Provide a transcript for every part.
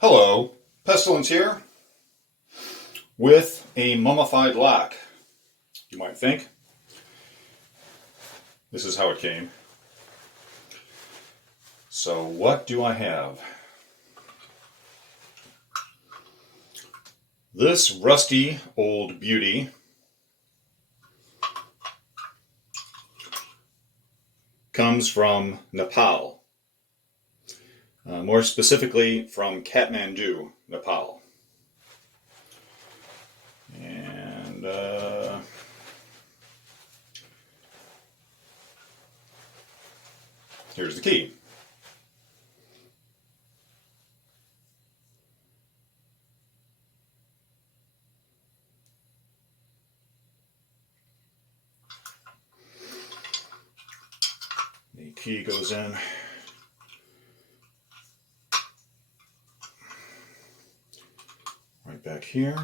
Hello, Pestilence here with a mummified lock. You might think. This is how it came. So what do I have? This rusty old beauty comes from Nepal. More specifically from Katmandu, Nepal. And here's the key. The key goes in right back here.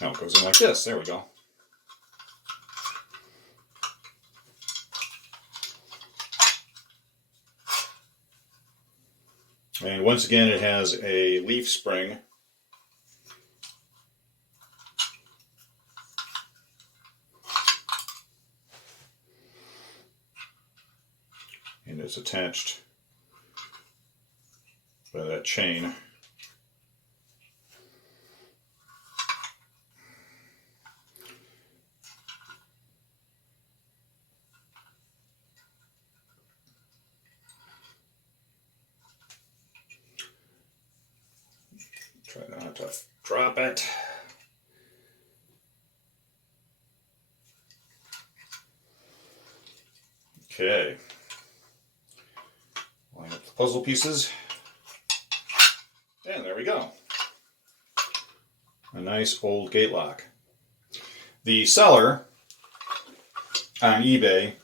Now it goes in like this. There we go. And once again, it has a leaf spring. And it's attached by that chain. Try not to drop it. Okay. Line up the puzzle pieces. And there we go. A nice old gate lock. The seller on eBay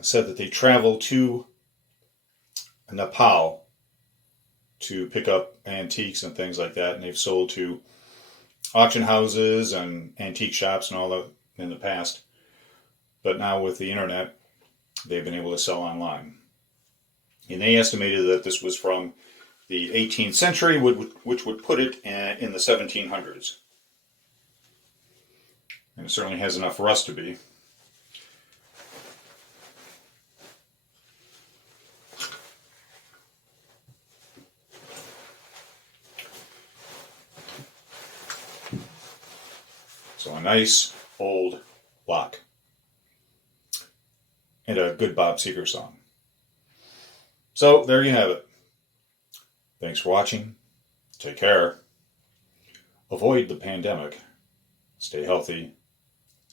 said that they travel to Nepal to pick up antiques and things like that, and they've sold to auction houses and antique shops and all that in the past. But now with the internet, they've been able to sell online. And they estimated that this was from the 18th century, which would put it in the 1700s. And it certainly has enough rust to be. So a nice old lock. And a good Bob Seger song. So there you have it. Thanks for watching. Take care. Avoid the pandemic. Stay healthy.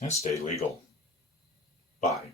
And stay legal. Bye.